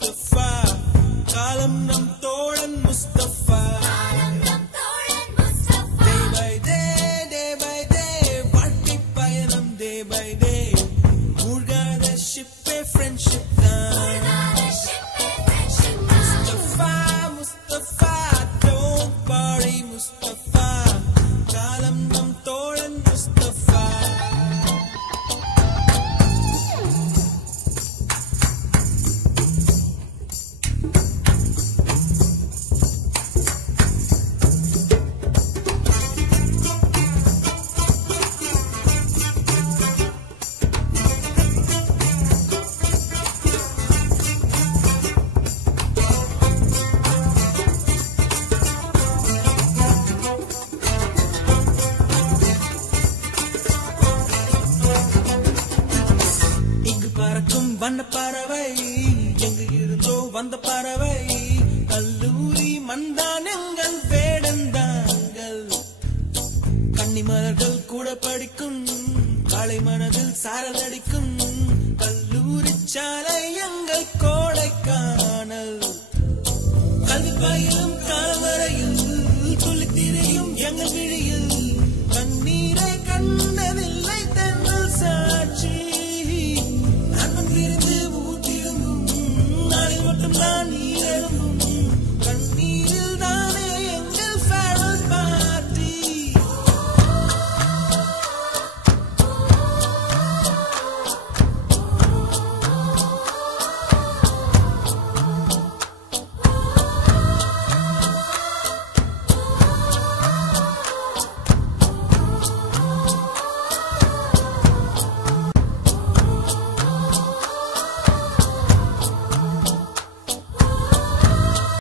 முஸ்தபா காலம் நம் தோழன் முஸ்தபா day by day வாழ்க்கை பயணம் day by day மூழ்காத ஷிப்பே friendship தான் முஸ்தபா don't worry முஸ்தபா காலம் நம் தோழன் முஸ்தபா வண்ண பறவை எங்கு இருந்தோ வந்த பறவை கல்லூரி மந்தான் எங்கள் வேடந்தாங்கள் கன்னிமலர்கள் கூட படிக்கும் காலை மனதில் சாரல் அடிக்கும் கல்லூரி சாலை எங்கள் கோடைக்கானல் கல்வி பயிலும் காலம் வரையில் துள்ளி திரியும் எங்கள் விழி